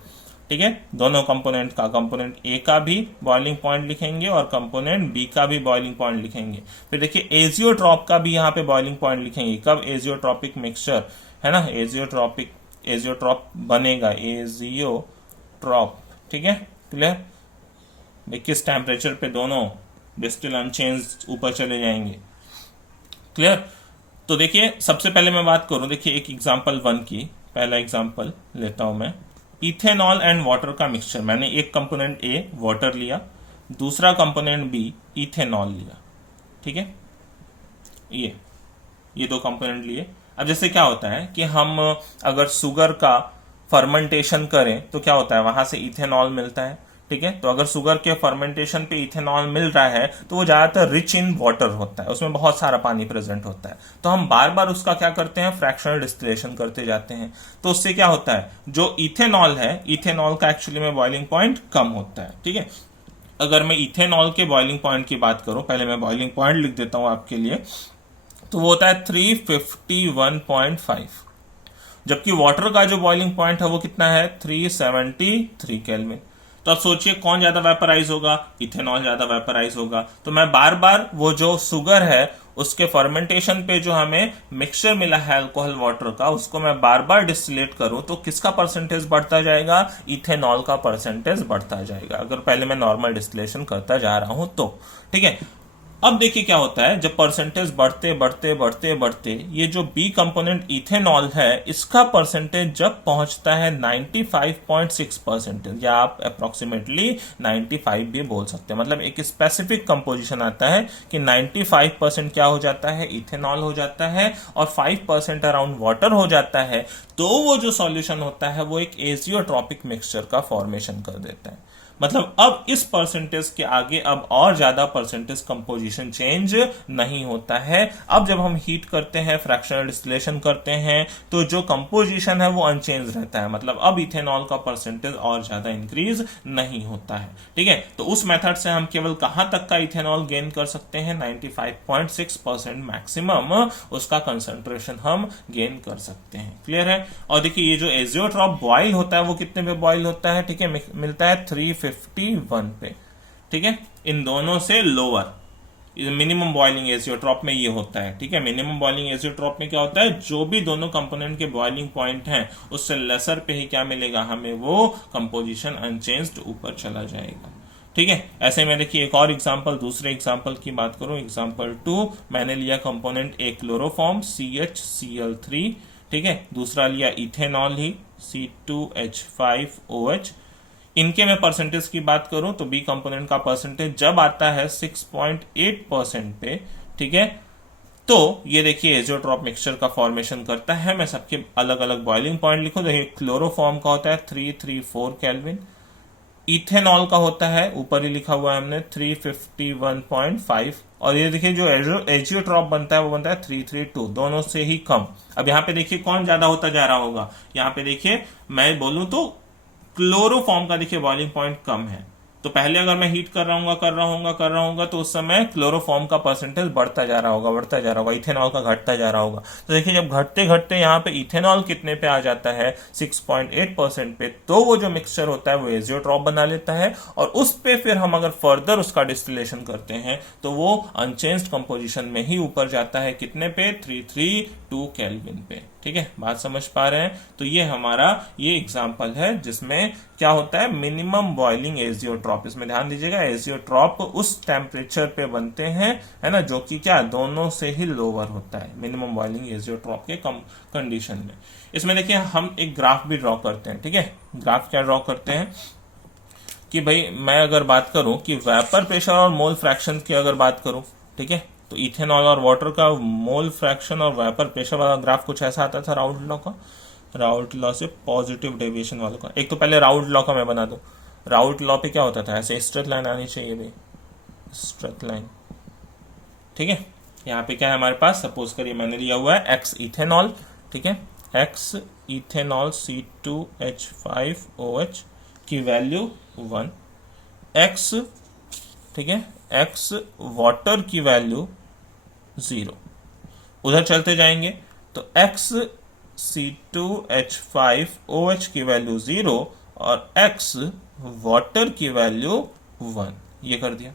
ठीक है, दोनों कंपोनेंट का, कंपोनेंट ए का भी बॉइलिंग पॉइंट लिखेंगे और कंपोनेंट बी का भी बॉइलिंग पॉइंट लिखेंगे। फिर देखिए एजियोट्रॉप का भी यहाँ पे बॉइलिंग पॉइंट लिखेंगे। कब? एजियोट्रॉपिक मिक्सचर, है ना, एजियोट्रॉप बनेगा, एजियोट्रॉप। ठीक है, क्लियर? किस टेम्परेचर पे दोनों डिस्टिल अनचेंज ऊपर चले जाएंगे। क्लियर? तो देखिए सबसे पहले मैं बात करूं, देखिए एक एग्जांपल 1 की, पहला एग्जांपल लेता हूं मैं। इथेनॉल एंड वाटर का मिक्सचर, मैंने एक कंपोनेंट ए वाटर लिया, दूसरा कंपोनेंट बी इथेनॉल लिया। ठीक है, ये दो कंपोनेंट लिए। अब जैसे क्या होता है कि हम अगर शुगर का फर्मेंटेशन करें तो क्या होता है? वहां से इथेनॉल मिलता है। ठीक है, तो अगर शुगर के फर्मेंटेशन पे इथेनॉल मिल रहा है तो वो ज्यादातर रिच इन वाटर होता है, उसमें बहुत सारा पानी प्रेजेंट होता है। तो हम बार बार उसका क्या करते हैं? फ्रैक्शनल डिस्टिलेशन करते जाते हैं। तो उससे क्या होता है? जो इथेनॉल है, इथेनॉल का एक्चुअली में बॉइलिंग पॉइंट कम होता है। ठीक है, अगर मैं इथेनॉल के बॉइलिंग पॉइंट की बात करूं, पहले मैं बॉइलिंग पॉइंट लिख देता हूं आपके लिए, तो वो होता है 351.5, जबकि वाटर का जो बॉइलिंग पॉइंट है वो कितना है? 373 केल्विन। तो अब सोचिए कौन ज्यादा वेपराइज होगा? इथेनॉल ज्यादा वेपराइज होगा। तो मैं बार बार वो जो शुगर है उसके फर्मेंटेशन पे जो हमें मिक्सचर मिला है अल्कोहल वाटर का, उसको मैं बार बार डिस्टिलेट करूं तो किसका परसेंटेज बढ़ता जाएगा? इथेनॉल का परसेंटेज बढ़ता जाएगा, अगर पहले मैं नॉर्मल डिस्टिलेशन करता जा रहा हूं तो। ठीक है, अब देखिए क्या होता है, जब परसेंटेज बढ़ते बढ़ते बढ़ते बढ़ते ये जो बी कंपोनेंट इथेनॉल है इसका परसेंटेज जब पहुंचता है 95.6%, या आप अप्रोक्सीमेटली 95 भी बोल सकते हैं। मतलब एक स्पेसिफिक कंपोजिशन आता है कि 95% क्या हो जाता है? इथेनॉल हो जाता है, और 5% अराउंड वाटर हो जाता है। तो वो जो सॉल्यूशन होता है वो एक एजियोट्रॉपिक मिक्सचर का फॉर्मेशन कर देता है। मतलब अब इस परसेंटेज के आगे अब और ज्यादा परसेंटेज कंपोजिशन चेंज नहीं होता है। अब जब हम हीट करते हैं, फ्रैक्शनल डिस्टिलेशन करते हैं, तो जो कंपोजिशन है वो अनचेंज रहता है। मतलब अब इथेनॉल का परसेंटेज और ज्यादा इंक्रीज नहीं होता है। ठीक है, तो उस मेथड से हम केवल कहां तक का इथेनॉल गेन कर सकते हैं? 95.6% मैक्सिमम उसका कंसंट्रेशन हम गेन कर सकते हैं। क्लियर है? और देखिए ये जो एजियोट्रॉप बॉयल होता है वो कितने पे बॉयल होता है? ठीक है, मिलता है 351 पे। ठीक है, इन दोनों से लोअर मिनिमम बॉइलिंग एजियोट्रॉप में ये होता है। ठीक है, मिनिमम बॉइलिंग एजियोट्रॉप में क्या होता है? जो भी दोनों कंपोनेंट के बॉइलिंग पॉइंट हैं उससे लेसर पे ही क्या मिलेगा हमें? वो कंपोजिशन अनचेंज्ड ऊपर चला जाएगा। ठीक है, ऐसे में देखिए एक और एग्जांपल, दूसरे एग्जांपल की बात करूं, एग्जांपल 2, मैंने लिया कंपोनेंट ए क्लोरोफॉर्म CHCl3। ठीक है, दूसरा लिया इथेनॉल ही C2H5OH। इनके मैं परसेंटेज की बात करूं तो बी कंपोनेंट का परसेंटेज जब आता है 6.8% पे, ठीक है, तो ये देखिए एजियोट्रॉप मिक्सचर का फॉर्मेशन करता है। मैं सबके अलग अलग बॉइलिंग पॉइंट लिखूं। देखिए क्लोरोफॉर्म का होता है 334 केल्विन, इथेनॉल का होता है ऊपर ही लिखा हुआ है हमने 351.5, और ये देखिए जो एजियोट्रॉप बनता है वो बनता है 332, दोनों से ही कम। अब यहाँ पे देखिए कौन ज्यादा होता जा रहा होगा, यहाँ पे देखिए मैं बोलूं तो क्लोरोफॉर्म का देखिए बॉइलिंग पॉइंट कम है, तो पहले अगर मैं हीट कर रहा हूँ तो उस समय क्लोरोफॉर्म का परसेंटेज बढ़ता जा रहा होगा, इथेनॉल का घटता जा रहा होगा। तो देखिए जब घटते घटते यहाँ पे इथेनॉल कितने पे आ जाता है 6.8% पे, तो वो जो मिक्सचर होता है वो एजियोट्रॉप बना लेता है, और उस पे फिर हम अगर फर्दर उसका डिस्टिलेशन करते हैं तो वो अनचेंज्ड कंपोजिशन में ही ऊपर जाता है, कितने पे 332 केल्विन पे। ठीक है, बात समझ पा रहे हैं। तो ये हमारा ये एग्जांपल है जिसमें क्या होता है मिनिमम बॉइलिंग एजियोट्रॉप। इसमें ध्यान दीजिएगा एजियोट्रॉप उस टेम्परेचर पे बनते हैं, है ना, जो कि क्या दोनों से ही लोअर होता है मिनिमम बॉइलिंग एजियोट्रॉप के कम कंडीशन में। इसमें देखिए हम एक ग्राफ भी ड्रॉ करते हैं। ठीक है, ग्राफ क्या ड्रॉ करते हैं कि भाई मैं अगर बात करूं कि वेपर प्रेशर और मोल फ्रैक्शन की अगर बात करूं, ठीक है, तो इथेनॉल और वाटर का मोल फ्रैक्शन और वेपर प्रेशर वाला ग्राफ कुछ ऐसा आता था राउल्ट लॉ का, राउल्ट लॉ से पॉजिटिव डेविएशन वालों का। एक तो पहले राउल्ट लॉ का मैं बना दूं। राउल्ट लॉ पे क्या होता था, ऐसे स्ट्रेट लाइन आनी चाहिए भाई, स्ट्रेट लाइन। ठीक है, यहाँ पे क्या है हमारे पास, सपोज करिए मैंने लिया हुआ है एक्स इथेनॉल, ठीक है, एक्स इथेनॉल C2H5OH की वैल्यू 1, एक्स, ठीक है, एक्स वाटर की वैल्यू 0। उधर चलते जाएंगे तो एक्स C2H5OH की वैल्यू 0 और एक्स वाटर की वैल्यू 1, ये कर दिया।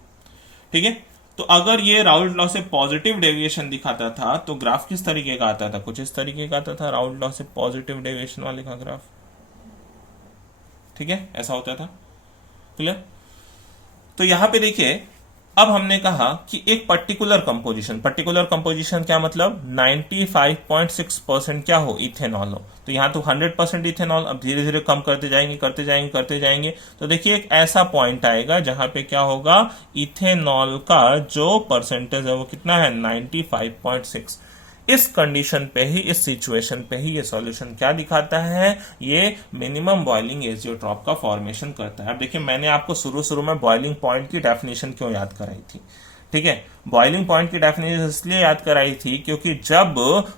ठीक है, तो अगर ये राउल्ट लॉ से पॉजिटिव डेविएशन दिखाता था तो ग्राफ किस तरीके का आता था, कुछ इस तरीके का आता था राउल्ट लॉ से पॉजिटिव डेविएशन वाले का ग्राफ। ठीक है, ऐसा होता था। क्लियर? तो यहां पे देखिए अब हमने कहा कि एक पर्टिकुलर कंपोजिशन क्या मतलब 95.6% क्या हो, इथेनॉल हो। तो यहां तो 100% इथेनॉल, अब धीरे धीरे कम करते जाएंगे तो देखिए एक ऐसा पॉइंट आएगा जहां पे क्या होगा, इथेनॉल का जो परसेंटेज है वो कितना है 95.6। इस कंडीशन पे ही, इस सिचुएशन पे ही ये सॉल्यूशन क्या दिखाता है, ये मिनिमम बॉइलिंग एजियोट्रॉप का फॉर्मेशन करता है। अब देखिए मैंने आपको शुरू में बॉइलिंग पॉइंट की डेफिनेशन क्यों याद कराई थी। ठीक है, बॉइलिंग पॉइंट की डेफिनेशन इसलिए याद कराई थी क्योंकि जब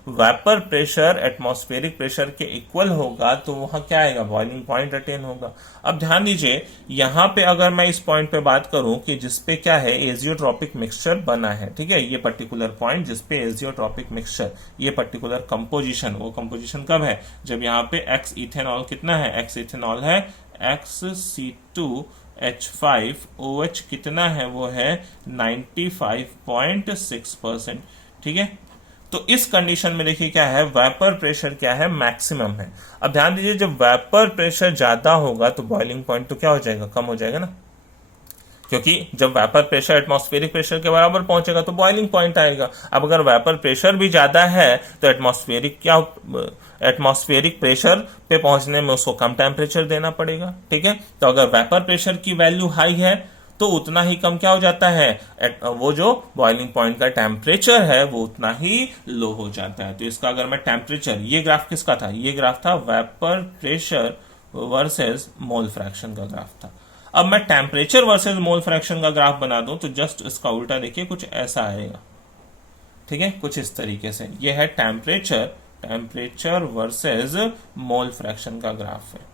वेपर प्रेशर एटमॉस्फेरिक प्रेशर के इक्वल होगा तो वहां क्या आएगा, बॉइलिंग पॉइंट अटेन होगा। अब ध्यान दीजिए यहां पे अगर मैं इस पॉइंट पे बात करूं कि जिसपे क्या है एजियोट्रॉपिक मिक्सचर बना है, ठीक है, ये पर्टिकुलर पॉइंट जिसपे एजियोट्रॉपिक मिक्सचर, ये पर्टिकुलर कंपोजिशन, वो कंपोजिशन कब है, जब यहाँ पे एक्स इथेनॉल कितना है, एक्स इथेनॉल है XC2H5OH कितना है, वो है 95.6%। ठीक है, तो इस कंडीशन में देखिए क्या है, वेपर प्रेशर क्या है, मैक्सिमम है। अब ध्यान दीजिए जब वेपर प्रेशर ज्यादा होगा तो बॉइलिंग पॉइंट तो क्या हो जाएगा, कम हो जाएगा ना, क्योंकि जब वेपर प्रेशर एटमॉस्फेरिक प्रेशर के बराबर पहुंचेगा तो बॉइलिंग पॉइंट आएगा। अब अगर वेपर प्रेशर भी ज्यादा है तो एटमॉस्फेरिक प्रेशर पे पहुंचने में उसको कम टेम्परेचर देना पड़ेगा। ठीक है, तो अगर वेपर प्रेशर की वैल्यू हाई है तो उतना ही कम क्या हो जाता है, वो जो बॉइलिंग पॉइंट का टेम्परेचर है वो उतना ही लो हो जाता है। तो इसका अगर मैं टेम्परेचर, ये ग्राफ किसका था, ये ग्राफ था vapour pressure versus mole fraction का ग्राफ था। अब मैं टेम्परेचर वर्सेस मोल फ्रैक्शन का ग्राफ बना दूं तो जस्ट इसका उल्टा देखिए कुछ ऐसा आएगा। ठीक है, कुछ इस तरीके से ये है टेम्परेचर वर्सेस मोल फ्रैक्शन का ग्राफ है।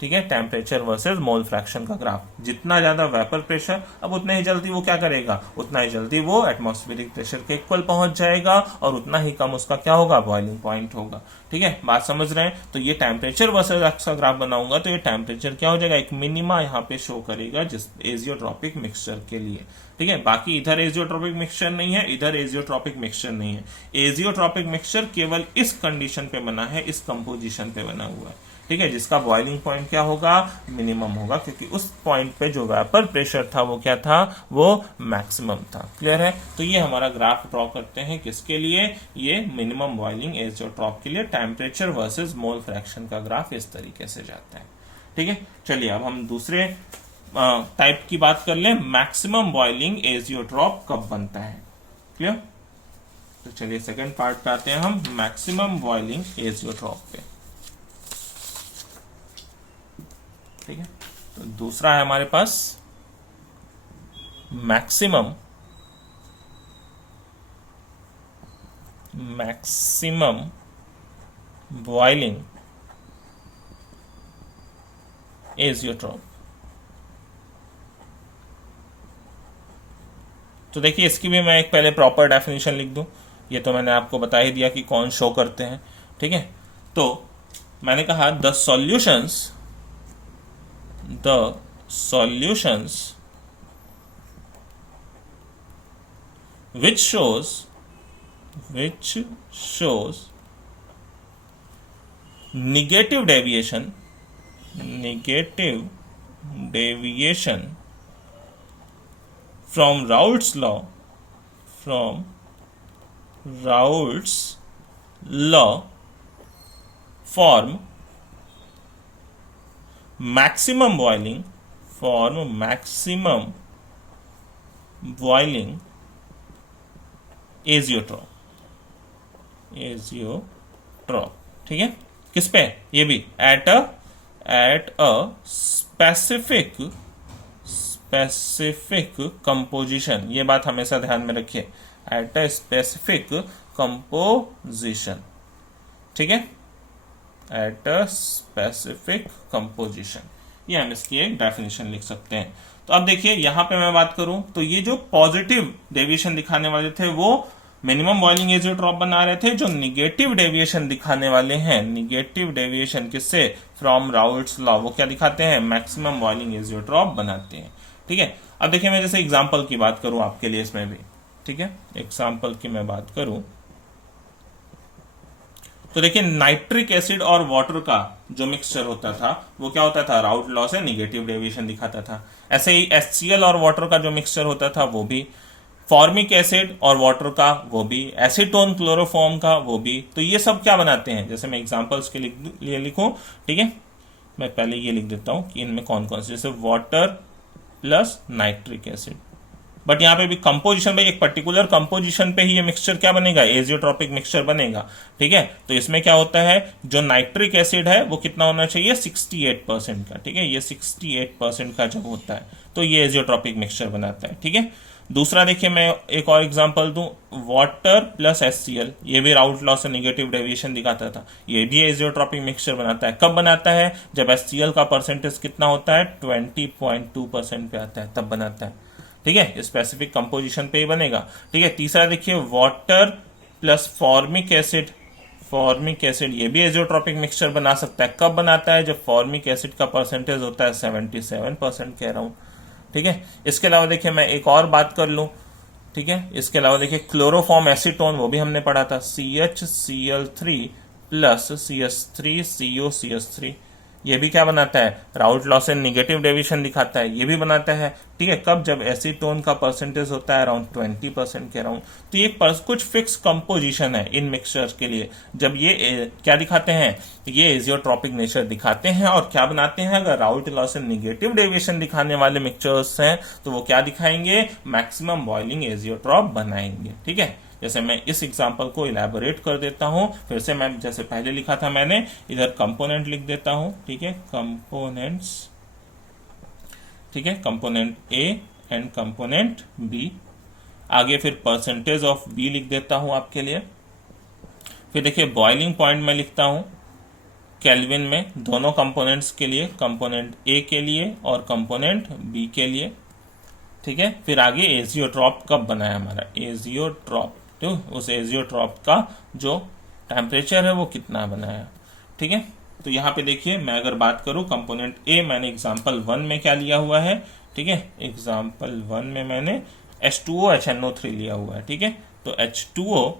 ठीक है, टेम्परेचर वर्सेस मोल फ्रैक्शन का ग्राफ, जितना ज्यादा वेपर प्रेशर अब उतना ही जल्दी वो क्या करेगा, उतना ही जल्दी वो एटमॉस्फेरिक प्रेशर के इक्वल पहुंच जाएगा और उतना ही कम उसका क्या होगा, बॉइलिंग पॉइंट होगा। ठीक है, बात समझ रहे हैं। तो ये टेम्परेचर वर्सेस एक्स का ग्राफ बनाऊंगा तो ये टेम्परेचर क्या हो जाएगा, एक मिनिमा यहाँ पे शो करेगा जिस एजियोट्रॉपिक मिक्सचर के लिए। ठीक है, बाकी इधर एजियोट्रॉपिक मिक्सचर नहीं है, इधर एजियोट्रॉपिक मिक्सचर नहीं है। एजियोट्रॉपिक मिक्सचर केवल इस कंडीशन पे बना है, इस कंपोजिशन पे बना हुआ है। ठीक है, जिसका बॉइलिंग पॉइंट क्या होगा, मिनिमम होगा, क्योंकि उस पॉइंट पे जो वेपर प्रेशर था वो क्या था, वो मैक्सिमम था। क्लियर है? तो ये हमारा ग्राफ ड्रॉ करते हैं किसके लिए, ये मिनिमम बॉइलिंग एजियोट्रॉप के लिए टेम्परेचर वर्सेस मोल फ्रैक्शन का ग्राफ इस तरीके से जाता है। ठीक है, चलिए अब हम दूसरे टाइप की बात कर लें। मैक्सिमम बॉइलिंग एजियोट्रॉप कब बनता है? क्लियर? तो चलिए सेकंड पार्ट पे आते हैं हम, मैक्सिमम बॉइलिंग एजियोट्रॉप पे। ठीक है, तो दूसरा है हमारे पास मैक्सिमम बॉइलिंग एजियोट्रॉप। तो देखिए इसकी भी मैं एक पहले प्रॉपर डेफिनेशन लिख दूं। ये तो मैंने आपको बता ही दिया कि कौन शो करते हैं। ठीक है, तो मैंने कहा the solutions which shows negative deviation from Raoult's law form maximum boiling azeotrope. ठीक है, किस पे? ये भी एट अ स्पेसिफिक कंपोजिशन। ये बात हमेशा ध्यान में रखिए, एट अ स्पेसिफिक कंपोजिशन। ठीक है, एट अ स्पेसिफिक कंपोजिशन, ये हम इसकी एक डेफिनेशन लिख सकते हैं। तो अब देखिए यहां पे मैं बात करूं तो ये जो पॉजिटिव डेविएशन दिखाने वाले थे वो मिनिमम बॉइलिंग एजियोट्रॉप बना रहे थे। जो निगेटिव डेविएशन दिखाने वाले हैं, निगेटिव डेविएशन किससे? फ्रॉम राउल्ट्स लॉ, वो क्या दिखाते हैं? मैक्सिमम बॉइलिंग एजियोट्रॉप बनाते हैं। ठीक है, अब देखिए मैं जैसे एग्जाम्पल की बात करूं आपके लिए इसमें भी। ठीक है, एग्जाम्पल की मैं बात करूं तो देखिए नाइट्रिक एसिड और वाटर का जो मिक्सचर होता था वो क्या होता था? राउल्ट लॉ से निगेटिव डेविएशन दिखाता था। ऐसे ही HCl और वाटर का जो मिक्सचर होता था वो भी, फॉर्मिक एसिड और वाटर का वो भी, एसीटोन क्लोरोफॉर्म का वो भी। तो ये सब क्या बनाते हैं? जैसे मैं एग्जांपल्स के लिए लिखूं, ठीक है, मैं पहले ये लिख देता हूं कि इनमें कौन कौन से, जैसे water plus nitric acid. But यहाँ पे भी कंपोजिशन भाई एक पर्टिकुलर कंपोजिशन पे ही ये मिक्सचर क्या बनेगा? एजियोट्रॉपिक मिक्सचर बनेगा। ठीक है, तो इसमें क्या होता है, जो नाइट्रिक एसिड है वो कितना होना चाहिए? 68% का। ठीक है, ये 68% का जब होता है तो ये एजियोट्रॉपिक मिक्सचर बनाता है। ठीक है, दूसरा देखिए मैं एक और एग्जांपल दूं, वाटर प्लस HCl, ये भी राउल्ट लॉ से नेगेटिव डेविएशन दिखाता था, ये भी एजियोट्रॉपिक मिक्सचर बनाता है। कब बनाता है? जब HCl का परसेंटेज कितना होता है? 20.2% पे आता है, तब बनाता है। ठीक है, स्पेसिफिक कंपोजिशन पे ही बनेगा। ठीक है, तीसरा देखिए वाटर प्लस फॉर्मिक एसिड, ये भी एजियोट्रॉपिक मिक्सचर बना सकता है। कब बनाता है? जब फॉर्मिक एसिड का परसेंटेज होता है 77% के अराउंड। ठीक है, इसके अलावा देखिए मैं एक और बात कर लूं। ठीक है, इसके अलावा देखिए क्लोरोफॉर्म एसीटोन, वो भी हमने पढ़ा था, CHCl3 प्लस CH3COCH3, ये भी क्या बनाता है? राउल्ट लॉ से निगेटिव डेविएशन दिखाता है, ये भी बनाता है। ठीक है, कब? जब एसीटोन का परसेंटेज होता है अराउंड 20% के अराउंड। तो ये कुछ फिक्स कंपोजिशन है इन मिक्सचर्स के लिए। जब ये क्या दिखाते हैं? ये एजियोट्रॉपिक नेचर दिखाते हैं। और क्या बनाते हैं? अगर राउल्ट लॉ से निगेटिव डेविएशन दिखाने वाले मिक्सचर्स हैं तो वो क्या दिखाएंगे? मैक्सिमम बॉइलिंग एजियोट्रॉप बनाएंगे। ठीक है, जैसे मैं इस एग्जांपल को इलैबोरेट कर देता हूं, फिर से मैं जैसे पहले लिखा था मैंने, इधर कंपोनेंट लिख देता हूं। ठीक है, कंपोनेंट्स, ठीक है, component A and component B, आगे फिर परसेंटेज ऑफ B लिख देता हूं आपके लिए। फिर देखिए बॉइलिंग पॉइंट में लिखता हूं केल्विन में, दोनों कंपोनेंट्स के लिए, कंपोनेंट A के लिए और कंपोनेंट B के लिए। ठीक है, फिर आगे एजियोट्रॉप कब बनाया हमारा? एजियोट्रॉप, तो उस एजियोट्रॉप का जो टेम्परेचर है वो कितना बनाया। ठीक है, तो यहाँ पे देखिए मैं अगर बात करूं कंपोनेंट A, मैंने एग्जांपल 1 में क्या लिया हुआ है? ठीक है, एग्जांपल 1 में मैंने H2O HNO3 लिया हुआ है। ठीक है, तो H2O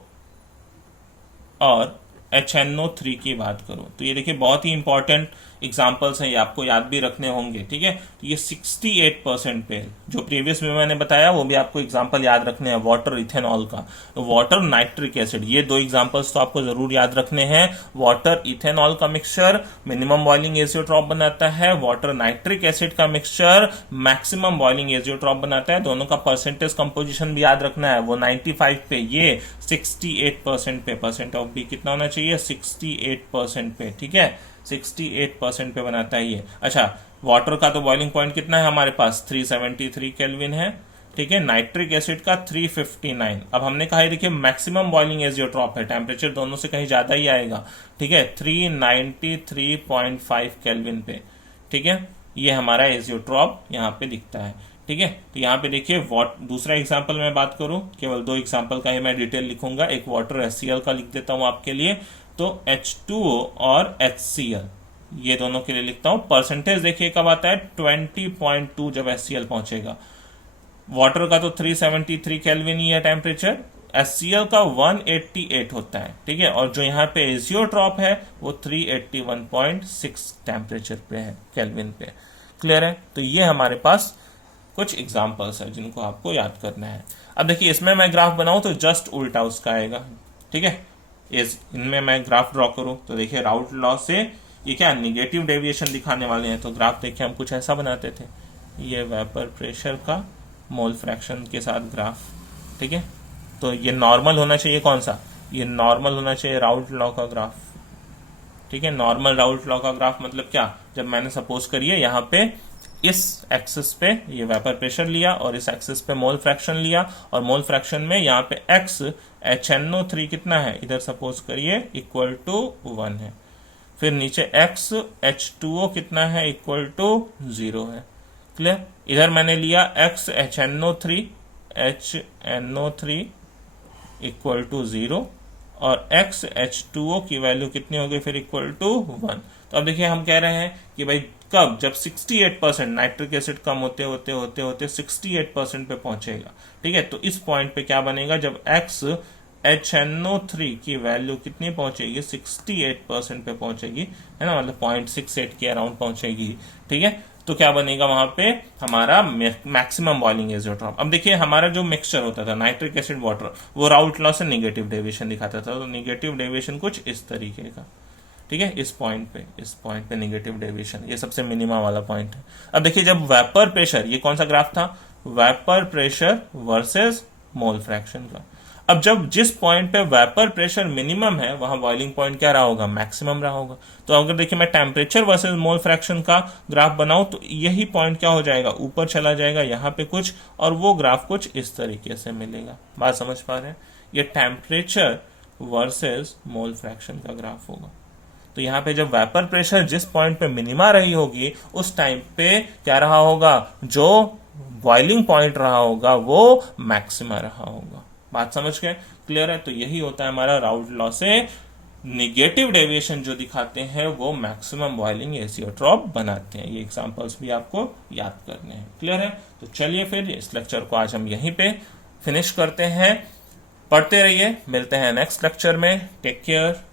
और HNO3 की बात करूं तो ये देखिए बहुत ही इंपॉर्टेंट एग्जाम्पल्स हैं, ये आपको याद भी रखने होंगे, ठीक है। तो ये 68% पे, जो प्रीवियस में मैंने बताया वो भी आपको एग्जाम्पल याद रखने हैं, वाटर इथेनॉल का, वाटर नाइट्रिक एसिड, ये दो एग्जाम्पल्स तो आपको जरूर याद रखने हैं। वाटर इथेनॉल का मिक्सचर मिनिमम बॉइलिंग एजियोट्रॉप बनाता है, वाटर नाइट्रिक एसिड का मिक्सचर मैक्सिमम बॉइलिंग एजियोट्रॉप बनाता है। दोनों का परसेंटेज कंपोजिशन भी याद रखना है, वो 95 पे, ये 68% पे। परसेंट ऑफ बी कितना होना चाहिए, 68% पे, ठीक है, 68% पे बनाता है ये। अच्छा, वाटर का तो बॉइलिंग पॉइंट कितना है हमारे पास, 373 केल्विन है, ठीक है। नाइट्रिक एसिड का 359। अब हमने कहा है देखिए मैक्सिमम बॉइलिंग एजियोट्रॉप है, टेम्परेचर दोनों से कहीं ज्यादा ही आएगा, ठीक है, 393.5 केल्विन पे, ठीक है। ये हमारा एजियोट्रॉप यहाँ पे दिखता है, ठीक है। तो यहाँ पे देखिए दूसरा एग्जांपल मैं बात करूं, केवल दो एग्जांपल का ही मैं डिटेल लिखूंगा, एक वाटर HCl का लिख देता हूं आपके लिए, तो H2O और HCl, ये दोनों के लिए लिखता हूं। परसेंटेज देखिए कब आता है, 20.2 जब HCl पहुंचेगा। वाटर का तो 373 केल्विन ही है टेम्परेचर, HCl का 188 होता है, ठीक है। और जो यहाँ पे एजियोट्रॉप है वो 381.6 टेम्परेचर पे है, केल्विन पे। क्लियर है। तो ये हमारे पास कुछ एग्जाम्पल्स है जिनको आपको याद करना है। अब देखिए इसमें मैं ग्राफ बनाऊं तो जस्ट उल्टा उसका आएगा, ठीक है। इनमें मैं ग्राफ ड्रॉ करूं तो देखिए राउट लॉ से ये क्या निगेटिव डेविएशन दिखाने वाले हैं। तो ग्राफ देखिए हम कुछ ऐसा बनाते थे, ये वेपर प्रेशर का मोल फ्रैक्शन के साथ ग्राफ, ठीक है। तो ये नॉर्मल होना चाहिए, कौन सा, ये नॉर्मल होना चाहिए राउट लॉ का ग्राफ, ठीक है। नॉर्मल राउट लॉ का ग्राफ मतलब क्या, जब मैंने सपोज करिए यहाँ पे इस एक्सिस पे ये वेपर प्रेशर लिया और इस एक्सिस पे मोल फ्रैक्शन लिया, और मोल फ्रैक्शन में यहाँ पे x HNO3 कितना है, इधर सपोज करिए इक्वल टू 1 है, फिर नीचे x H2O कितना है, इक्वल टू 0 है। क्लियर। इधर मैंने लिया x HNO3 इक्वल टू 0 और x H2O की वैल्यू कितनी होगी फिर, इक्वल टू 1। तो अब देखिए हम कह रहे हैं कि भाई कब, जब 68% नाइट्रिक एसिड कम होते होते होते होते 68% पे पहुंचेगा, ठीक है। तो इस पॉइंट पे क्या बनेगा, जब x HNO3 की वैल्यू कितनी पहुंचेगी, 68% पे पहुंचेगी, है ना, मतलब 0.68 के अराउंड पहुंचेगी, ठीक है। तो क्या बनेगा वहां पे हमारा मैक्सिमम बॉइलिंग एजियोट्रॉप। अब देखिए हमारा जो मिक्सचर होता था नाइट्रिक एसिड वाटर, वो राउट लॉ से निगेटिव डेविएशन दिखाता था। तो निगेटिव डेविएशन कुछ इस तरीके का, ठीक है, इस पॉइंट पे निगेटिव डेविएशन, ये सबसे मिनिमम वाला पॉइंट है। अब देखिए जब वेपर प्रेशर, ये कौन सा ग्राफ था, vapour pressure versus mole fraction का। अब जब जिस पॉइंट पे वेपर प्रेशर मिनिमम है वहां बॉइलिंग पॉइंट क्या रहा होगा, मैक्सिमम रहा होगा। तो अगर देखिए मैं टेम्परेचर वर्सेस मोल फ्रैक्शन का ग्राफ बनाऊं तो यही पॉइंट क्या हो जाएगा, ऊपर चला जाएगा यहाँ पे कुछ, और वो ग्राफ कुछ इस तरीके से मिलेगा। बात समझ पा रहे हैं, ये टेम्परेचर वर्सेस मोल फ्रैक्शन का ग्राफ होगा। तो यहाँ पे जब वेपर प्रेशर जिस पॉइंट पे मिनिमा रही होगी उस टाइम पे क्या रहा होगा, जो बॉइलिंग पॉइंट रहा होगा वो मैक्सिमा रहा होगा। बात समझ गए, क्लियर है। तो यही होता है हमारा राउट लॉ से निगेटिव डेविएशन जो दिखाते हैं वो मैक्सिमम बॉइलिंग एजियोट्रॉप बनाते हैं। ये एग्जांपल्स भी आपको याद करने हैं, क्लियर है। तो चलिए फिर इस लेक्चर को आज हम यहीं पे फिनिश करते हैं। पढ़ते रहिए, मिलते हैं नेक्स्ट लेक्चर में। Take care.